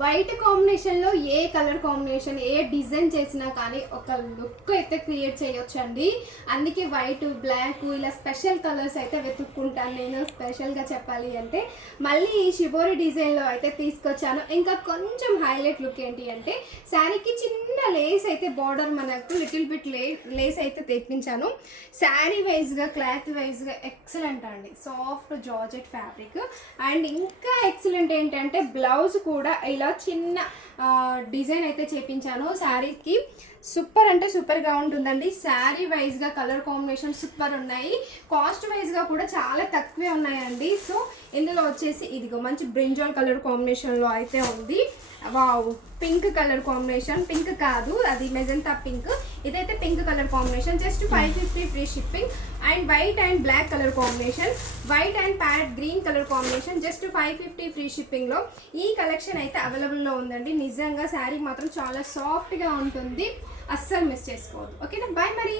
White కాంబినేషన్లో ఏ colour combination ఏ design చేసినా కానీ ఒక లుక్ అయితే క్రియేట్ చేయొచ్చండి. అందుకే వైట్ బ్లాక్ ఇలా స్పెషల్ కలర్స్ అయితే వెతుక్కుంటాను నేను. స్పెషల్గా చెప్పాలి అంటే మళ్ళీ ఈ షిబోరి డిజైన్లో అయితే తీసుకొచ్చాను. ఇంకా కొంచెం హైలైట్ లుక్ ఏంటి అంటే శారీకి చిన్న లేస్ అయితే బార్డర్ మనకు లిటిల్ బిట్ లేస్ అయితే తెప్పించాను. శారీ వైజ్గా క్లాత్ వైజ్గా ఎక్సలెంట్ అండి. Soft georgette fabric. అండ్ ఇంకా ఎక్సలెంట్ ఏంటంటే బ్లౌజ్ కూడా ఇలా చిన్న డిజైన్ అయితే చేపించాను శారీకి. సూపర్ అంటే సూపర్గా ఉంటుందండి. శారీ వైజ్గా కలర్ కాంబినేషన్ సూపర్ ఉన్నాయి. కాస్ట్ వైజ్గా కూడా చాలా తక్కువే ఉన్నాయండి. సో ఇందులో వచ్చేసి ఇదిగో మంచి బ్రింజాల్ కలర్ కాంబినేషన్లో అయితే ఉంది. Wow, pink colour combination. Pink కాదు, అది మెజంతా పింక్. ఇదైతే pink colour combination. Just 550 free shipping. And white and black colour combination, white and parrot green colour combination, just 550 free షిప్పింగ్లో ఈ కలెక్షన్ అయితే అవైలబుల్లో ఉందండి. నిజంగా శారీ మాత్రం చాలా సాఫ్ట్గా ఉంటుంది. అస్సలు మిస్ చేసుకోవద్దు. ఓకేనా, బాయ్ మరి.